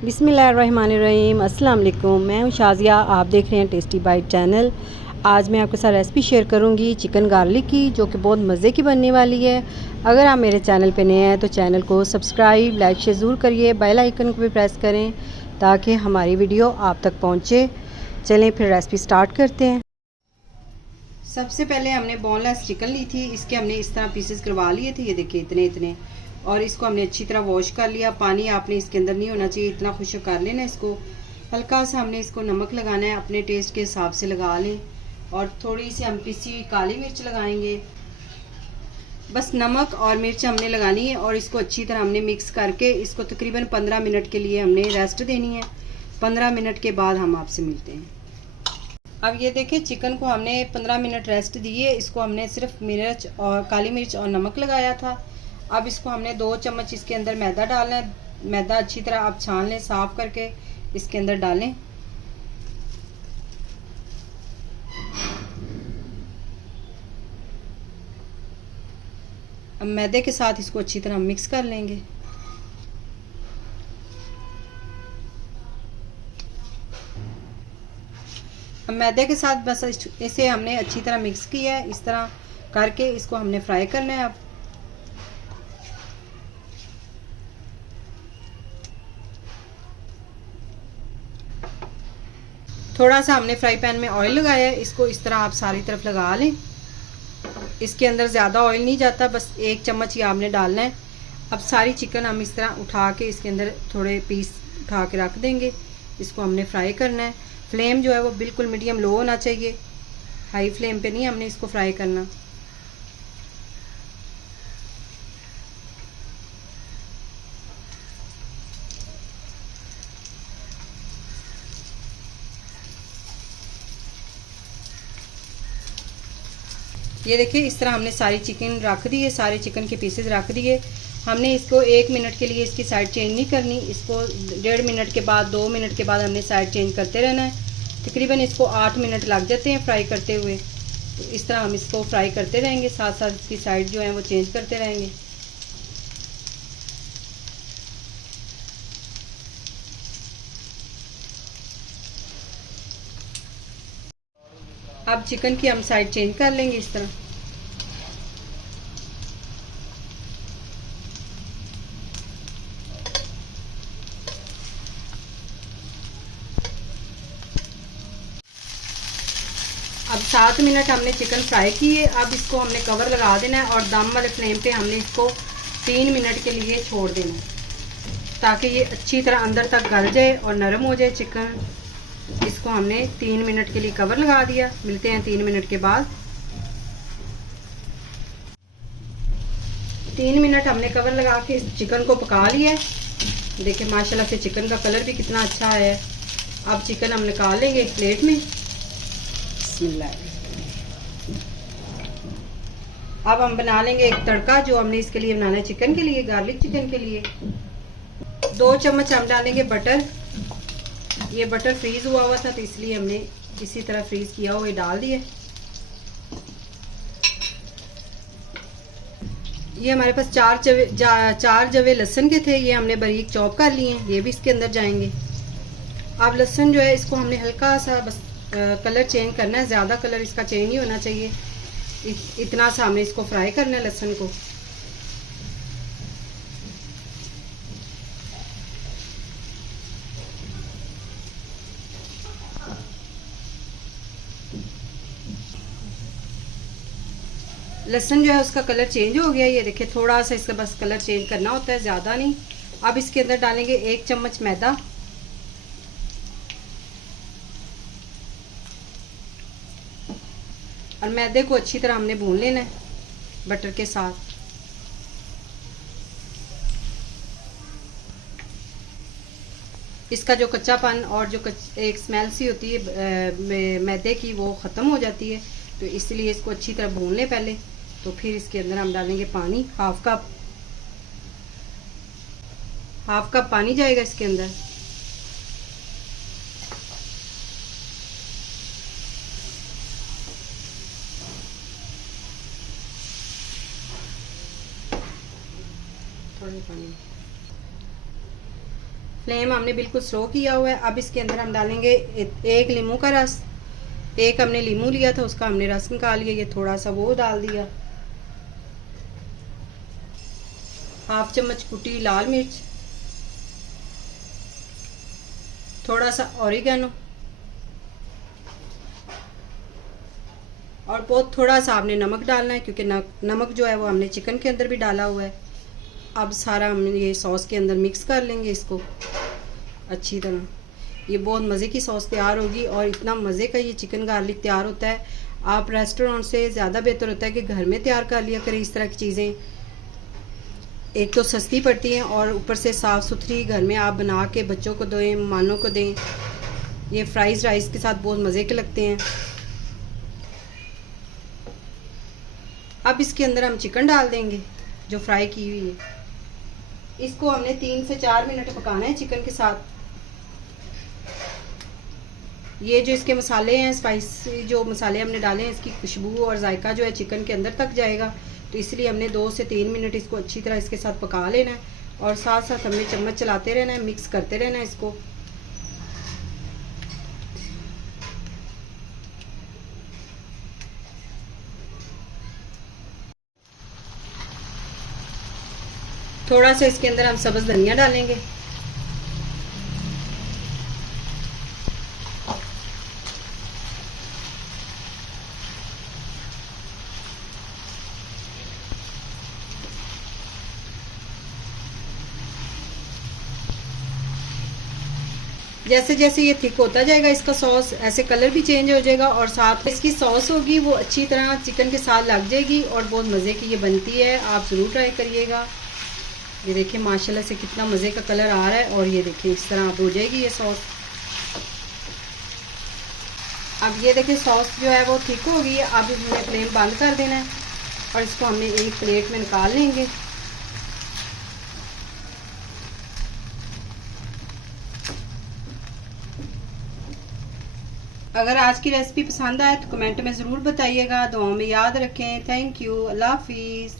बिस्मिल्लाहिर्रहमानिर्रहीम। अस्सलाम वालेकुम। मैं हूँ शाज़िया, आप देख रहे हैं टेस्टी बाइट चैनल। आज मैं आपके साथ रेसिपी शेयर करूँगी चिकन गार्लिक की, जो कि बहुत मज़े की बनने वाली है। अगर आप मेरे चैनल पे नए हैं तो चैनल को सब्सक्राइब लाइक शेयर ज़रूर करिए, बेल आइकन को भी प्रेस करें ताकि हमारी वीडियो आप तक पहुँचे। चलें फिर रेसिपी स्टार्ट करते हैं। सबसे पहले हमने बोनलेस चिकन ली थी, इसके हमने इस तरह पीसेस करवा लिए थे, ये देखिए इतने इतने। और इसको हमने अच्छी तरह वॉश कर लिया। पानी आपने इसके अंदर नहीं होना चाहिए, इतना खुश्क कर लेना इसको। हल्का सा हमने इसको नमक लगाना है, अपने टेस्ट के हिसाब से लगा लें। और थोड़ी सी हम पिसी काली मिर्च लगाएंगे, बस नमक और मिर्च हमने लगानी है। और इसको अच्छी तरह हमने मिक्स करके इसको तकरीबन 15 मिनट के लिए हमने रेस्ट देनी है। 15 मिनट के बाद हम आपसे मिलते हैं। अब ये देखिए चिकन को हमने 15 मिनट रेस्ट दिए। इसको हमने सिर्फ मिर्च और काली मिर्च और नमक लगाया था। अब इसको हमने 2 चम्मच इसके अंदर मैदा डालना है। मैदा अच्छी तरह आप छान लें, साफ करके इसके अंदर डालें। अब मैदे के साथ इसको अच्छी तरह मिक्स कर लेंगे। अब मैदे के साथ बस इसे हमने अच्छी तरह मिक्स किया है। इस तरह करके इसको हमने फ्राई करना है। अब थोड़ा सा हमने फ्राई पैन में ऑयल लगाया है, इसको इस तरह आप सारी तरफ लगा लें। इसके अंदर ज़्यादा ऑयल नहीं जाता, बस 1 चम्मच ही आपने डालना है। अब सारी चिकन हम इस तरह उठा के इसके अंदर थोड़े पीस उठा के रख देंगे। इसको हमने फ्राई करना है। फ्लेम जो है वो बिल्कुल मीडियम लो होना चाहिए, हाई फ्लेम पे नहीं हमने इसको फ्राई करना। ये देखिए इस तरह हमने सारी चिकन रख दी है, सारे चिकन के पीसेस रख दिए। हमने इसको 1 मिनट के लिए इसकी साइड चेंज नहीं करनी। इसको 1.5 मिनट के बाद 2 मिनट के बाद हमने साइड चेंज करते रहना है। तकरीबन इसको 8 मिनट लग जाते हैं फ्राई करते हुए। तो इस तरह हम इसको फ्राई करते रहेंगे, साथ साथ इसकी साइड जो है वो चेंज करते रहेंगे। अब चिकन की हम साइड चेंज कर लेंगे इस तरह। अब 7 मिनट हमने चिकन फ्राई की है। अब इसको हमने कवर लगा देना है और दम वाले फ्लेम पे हमने इसको 3 मिनट के लिए छोड़ देना है, ताकि ये अच्छी तरह अंदर तक गल जाए और नरम हो जाए चिकन। इसको हमने 3 मिनट के लिए कवर लगा दिया। मिलते हैं 3 मिनट के बाद। 3 मिनट हमने कवर लगा के इस चिकन को पका लिया है। देखिए माशाल्लाह से चिकन का कलर भी कितना अच्छा है। अब चिकन हम निकाल लेंगे एक प्लेट में। अब हम बना लेंगे एक तड़का, जो हमने इसके लिए बनाना है चिकन के लिए, गार्लिक चिकन के लिए। 2 चम्मच हम डालेंगे बटर। ये बटर फ्रीज हुआ हुआ था तो इसलिए हमने इसी तरह फ्रीज किया हुआ डाल दिया। ये हमारे पास 4 जवे लहसुन के थे, ये हमने बारीक चॉप कर लिए हैं, ये भी इसके अंदर जाएंगे। अब लहसुन जो है इसको हमने हल्का सा बस कलर चेंज करना है, ज़्यादा कलर इसका चेंज नहीं होना चाहिए। इतना सा हमने इसको फ्राई करना है लहसुन को। लहसुन जो है उसका कलर चेंज हो गया। ये देखिए थोड़ा सा इसका बस कलर चेंज करना होता है, ज़्यादा नहीं। अब इसके अंदर डालेंगे 1 चम्मच मैदा। और मैदे को अच्छी तरह हमने भून लेना है बटर के साथ। इसका जो कच्चापन और जो एक स्मेल सी होती है मैदे की, वो ख़त्म हो जाती है। तो इसलिए इसको अच्छी तरह भून लें पहले। तो फिर इसके अंदर हम डालेंगे पानी, हाफ कप पानी जाएगा इसके अंदर। थोड़ा पानी। फ्लेम हमने बिल्कुल स्लो किया हुआ है। अब इसके अंदर हम डालेंगे एक नींबू का रस। एक हमने नींबू लिया था, उसका हमने रस निकाल लिया, ये थोड़ा सा वो डाल दिया। हाफ चम्मच कुटी लाल मिर्च, थोड़ा सा ऑरिगेनो और बहुत थोड़ा सा आपने नमक डालना है, क्योंकि नमक जो है वो हमने चिकन के अंदर भी डाला हुआ है। अब सारा हम ये सॉस के अंदर मिक्स कर लेंगे इसको अच्छी तरह। ये बहुत मज़े की सॉस तैयार होगी और इतना मज़े का ये चिकन गार्लिक तैयार होता है। आप रेस्टोरेंट से ज़्यादा बेहतर होता है कि घर में तैयार कर लिया करें इस तरह की चीज़ें। एक तो सस्ती पड़ती हैं और ऊपर से साफ़ सुथरी घर में आप बना के बच्चों को दें, मेहमानों को दें। ये फ्राइज़ राइस के साथ बहुत मज़े के लगते हैं। अब इसके अंदर हम चिकन डाल देंगे जो फ्राई की हुई है। इसको हमने 3 से 4 मिनट पकाना है चिकन के साथ। ये जो इसके मसाले हैं, स्पाइसी जो मसाले हमने डाले हैं, इसकी खुशबू और जायका जो है चिकन के अंदर तक जाएगा। तो इसलिए हमने 2 से 3 मिनट इसको अच्छी तरह इसके साथ पका लेना है और साथ साथ हमने चम्मच चलाते रहना है, मिक्स करते रहना है इसको। थोड़ा सा इसके अंदर हम सब्ज़ धनिया डालेंगे। जैसे जैसे ये थिक होता जाएगा इसका सॉस, ऐसे कलर भी चेंज हो जाएगा और साथ इसकी सॉस होगी वो अच्छी तरह चिकन के साथ लग जाएगी और बहुत मज़े की ये बनती है। आप ज़रूर ट्राई करिएगा। ये देखिए माशाल्लाह से कितना मज़े का कलर आ रहा है और ये देखिए इस तरह हो जाएगी ये सॉस। अब ये देखिए सॉस जो है वो थिक हो गई है। अब हमने फ्लेम बंद कर देना है और इसको हमने एक प्लेट में निकाल लेंगे। अगर आज की रेसिपी पसंद आए तो कमेंट में ज़रूर बताइएगा। दुआओं में याद रखें। Thank you. अल्लाह हाफिज़।